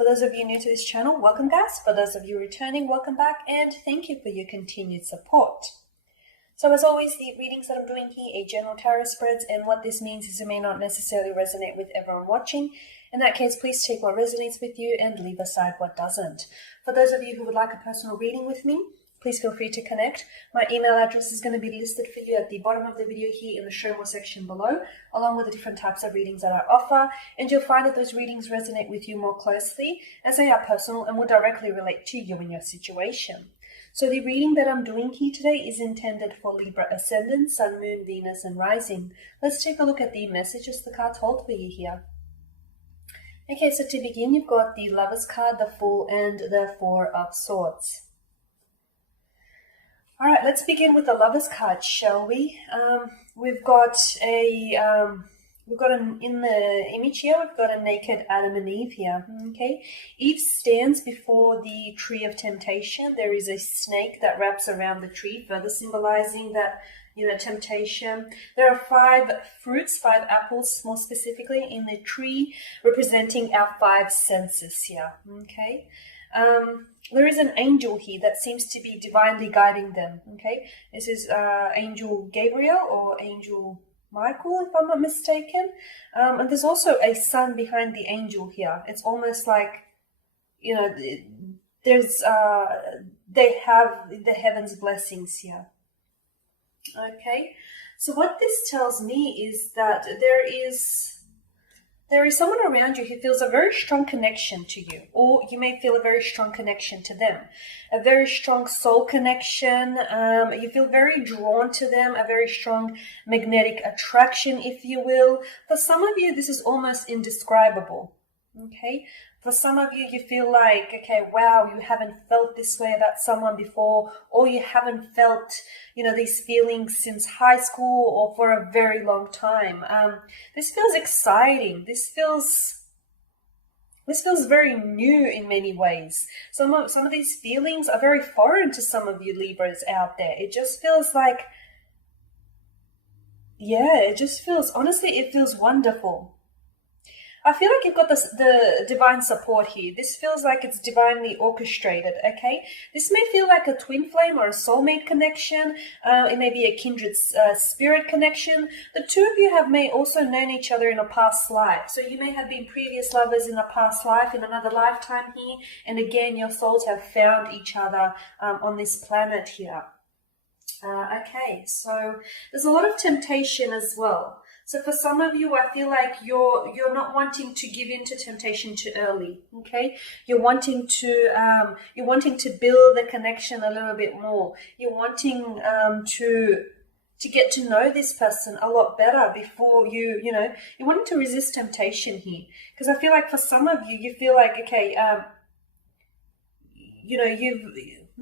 For those of you new to this channel, welcome guys. For those of you returning, welcome back, and thank you for your continued support. So as always, the readings that I'm doing here are general tarot spreads, and what this means is it may not necessarily resonate with everyone watching. In that case, please take what resonates with you and leave aside what doesn't. For those of you who would like a personal reading with me, please feel free to connect. My email address is going to be listed for you at the bottom of the video here in the show more section below, along with the different types of readings that I offer. And you'll find that those readings resonate with you more closely as they are personal and will directly relate to you and your situation. So the reading that I'm doing here today is intended for Libra Ascendant, Sun, Moon, Venus, and Rising. Let's take a look at the messages the cards hold for you here. Okay, so to begin, you've got the Lovers card, the Fool, and the Four of Swords. All right, let's begin with the Lovers card, shall we? We've got in the image here, we've got a naked Adam and Eve here, okay? Eve stands before the tree of temptation. There is a snake that wraps around the tree, further symbolizing that, temptation. There are 5 fruits, 5 apples more specifically, in the tree, representing our 5 senses here, okay? There is an angel here that seems to be divinely guiding them, okay? This is Angel Gabriel or Angel Michael, if I'm not mistaken. And there's also a sun behind the angel here. It's almost like, there's they have the heavens' blessings here. Okay, so what this tells me is that there is someone around you who feels a very strong connection to you, or you may feel a very strong connection to them, a very strong soul connection. You feel very drawn to them, a very strong magnetic attraction, if you will. For some of you, this is almost indescribable, okay? For some of you, you feel like, okay, wow, you haven't felt this way about someone before, or you haven't felt, these feelings since high school or for a very long time. This feels exciting. This feels very new in many ways. Some of these feelings are very foreign to some of you Libras out there. It just feels like, honestly, it feels wonderful. I feel like you've got the divine support here. This feels like it's divinely orchestrated, okay? This may feel like a twin flame or a soulmate connection. It may be a kindred spirit connection. The two of you may also known each other in a past life. So you may have been previous lovers in a past life, in another lifetime here. And again, your souls have found each other on this planet here. Okay, so there's a lot of temptation as well. So for some of you, I feel like you're not wanting to give in to temptation too early, okay? You're wanting to build the connection a little bit more. You're wanting to get to know this person a lot better before you're wanting to resist temptation here. Because I feel like for some of you, you feel like, okay,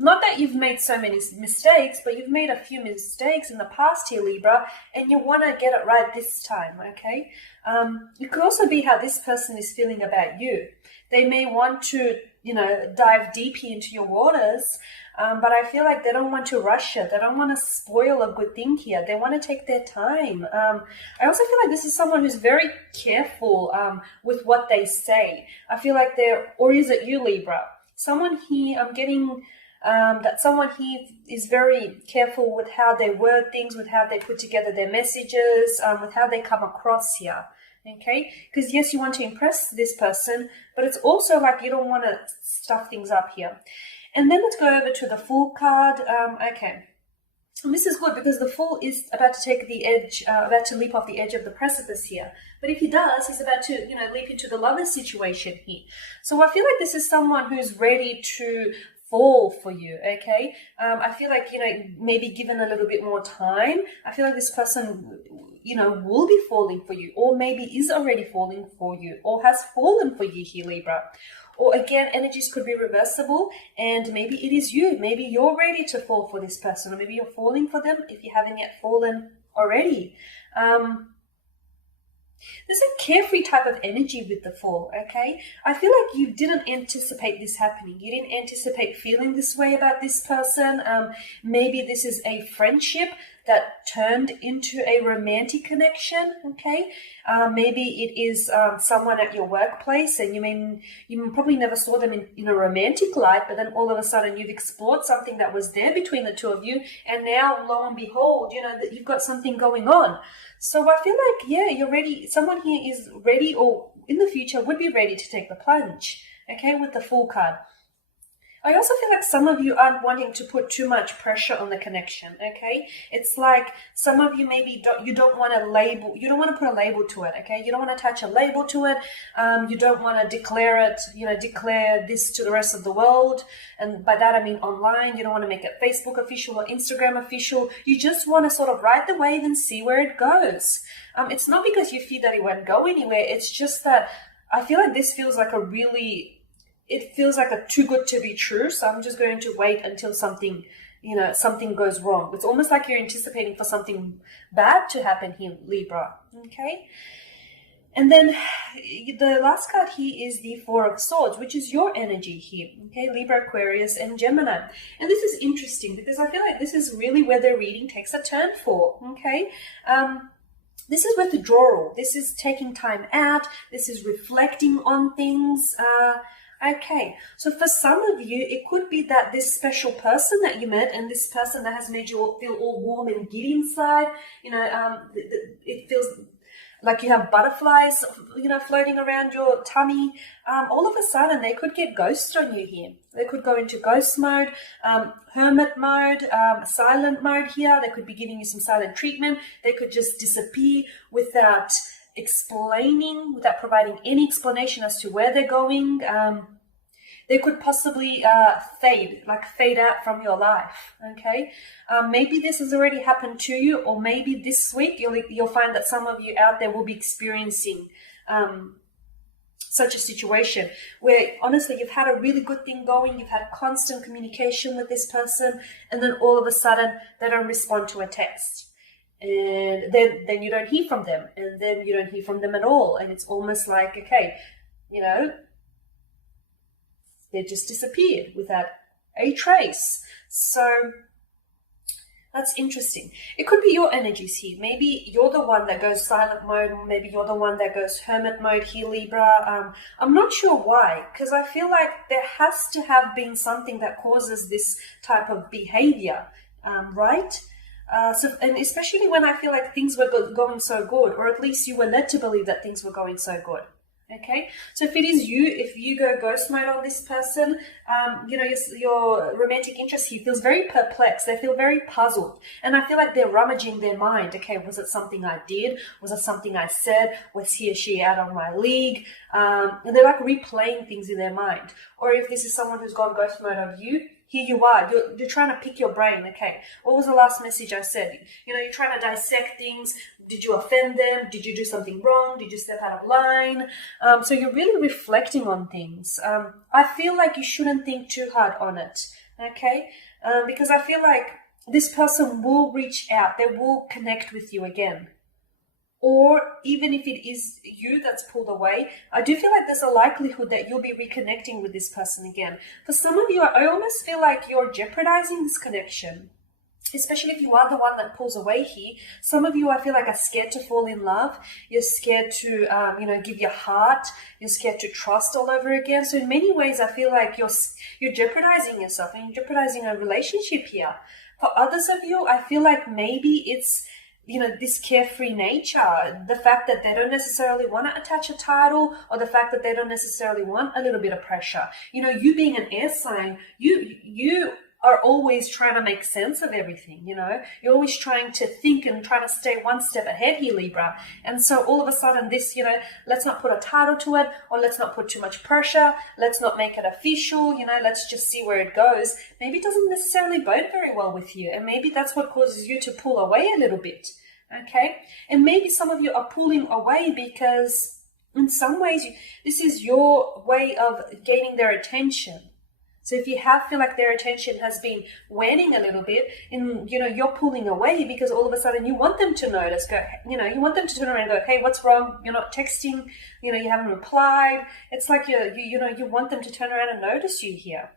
not that you've made so many mistakes, but you've made a few mistakes in the past here, Libra, and you want to get it right this time, okay? It could also be how this person is feeling about you. They may want to, dive deep into your waters, but I feel like they don't want to rush it. They don't want to spoil a good thing here. They want to take their time. I also feel like this is someone who's very careful with what they say. I feel like or is it you, Libra? Someone here, I'm getting... that someone here is very careful with how they word things, with how they put together their messages, with how they come across here, okay? Because yes, you want to impress this person, but it's also like you don't want to stuff things up here. And then let's go over to the Fool card. Okay, and this is good because the Fool is about to take the edge, about to leap off the edge of the precipice here. But if he does, he's about to, leap into the Lovers situation here. So I feel like this is someone who's ready to fall for you, okay? I feel like, maybe given a little bit more time, I feel like this person, will be falling for you, or maybe is already falling for you, or has fallen for you here, Libra. Or again, energies could be reversible, and maybe it is you. Maybe you're ready to fall for this person, or maybe you're falling for them if you haven't yet fallen already. There's a carefree type of energy with the Fool, okay? I feel like you didn't anticipate this happening. You didn't anticipate feeling this way about this person. Maybe this is a friendship that turned into a romantic connection, okay? Maybe it is someone at your workplace, and you probably never saw them in a romantic light, but then all of a sudden you've explored something that was there between the two of you, and now, lo and behold, that you've got something going on. So I feel like, yeah, you're ready. Someone here is ready, or in the future would be ready to take the plunge, okay, with the Fool card. I also feel like some of you aren't wanting to put too much pressure on the connection, okay? It's like some of you maybe you don't want to put a label to it, okay? You don't want to attach a label to it. You don't want to declare this to the rest of the world. And by that I mean online. You don't want to make it Facebook official or Instagram official. You just want to sort of ride the wave and see where it goes. It's not because you feel that it won't go anywhere. It's just that I feel like this feels like it feels like a too good to be true. So I'm just going to wait until something goes wrong. It's almost like you're anticipating for something bad to happen here, Libra. Okay. And then the last card here is the Four of Swords, which is your energy here. Okay, Libra, Aquarius, and Gemini. And this is interesting because I feel like this is really where the reading takes a turn for. Okay. This is withdrawal. This is taking time out. This is reflecting on things. Okay, so for some of you, it could be that this special person that you met and this person that has made you feel all warm and giddy inside, it feels like you have butterflies, floating around your tummy. All of a sudden, they could get ghosted on you here. They could go into ghost mode, hermit mode, silent mode here. They could be giving you some silent treatment. They could just disappear without providing any explanation as to where they're going. They could possibly fade out from your life. Okay, maybe this has already happened to you, or maybe this week you'll find that some of you out there will be experiencing such a situation where honestly you've had a really good thing going, you've had constant communication with this person, and then all of a sudden they don't respond to a text. And then you don't hear from them, and then you don't hear from them at all, and it's almost like, okay, they just disappeared without a trace. So that's interesting. It could be your energies here. Maybe you're the one that goes silent mode, maybe you're the one that goes hermit mode here, Libra. I'm not sure why, because I feel like there has to have been something that causes this type of behavior, right? And especially when I feel like things were going so good, or at least you were led to believe that things were going so good. Okay, so if you go ghost mode on this person, your romantic interest here feels very perplexed. They feel very puzzled, and I feel like they're rummaging their mind. Okay, was it something I did? Was it something I said? Was he or she out of my league? And they're like replaying things in their mind. Or if this is someone who's gone ghost mode of you, here you are, you're trying to pick your brain. Okay, what was the last message I said? You're trying to dissect things. Did you offend them? Did you do something wrong? Did you step out of line? So you're really reflecting on things. I feel like you shouldn't think too hard on it, okay? Because I feel like this person will reach out. They will connect with you again. Or even if it is you that's pulled away, I do feel like there's a likelihood that you'll be reconnecting with this person again. For some of you, I almost feel like you're jeopardizing this connection, especially if you are the one that pulls away here. Some of you, I feel like, are scared to fall in love. You're scared to, give your heart. You're scared to trust all over again. So in many ways, I feel like you're jeopardizing yourself and you're jeopardizing a relationship here. For others of you, I feel like maybe it's this carefree nature, the fact that they don't necessarily want to attach a title, or the fact that they don't necessarily want a little bit of pressure. You being an air sign, you are always trying to make sense of everything, You're always trying to think and trying to stay one step ahead here, Libra. And so all of a sudden this, let's not put a title to it, or let's not put too much pressure, let's not make it official, let's just see where it goes. Maybe it doesn't necessarily bode very well with you, and maybe that's what causes you to pull away a little bit, okay? And maybe some of you are pulling away because in some ways this is your way of gaining their attention. So if you feel like their attention has been waning a little bit, and you're pulling away because all of a sudden you want them to notice. You want them to turn around and go, "Hey, what's wrong? You're not texting. You haven't replied." It's like you want them to turn around and notice you here.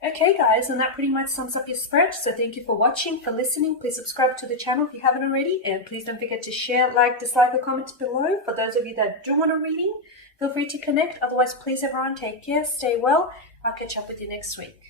Okay guys, and that pretty much sums up your spread. So thank you for watching, for listening. Please subscribe to the channel if you haven't already, and please don't forget to share, like, dislike, or comment below. For those of you that do want a reading, feel free to connect. Otherwise, please everyone, take care, stay well. I'll catch up with you next week.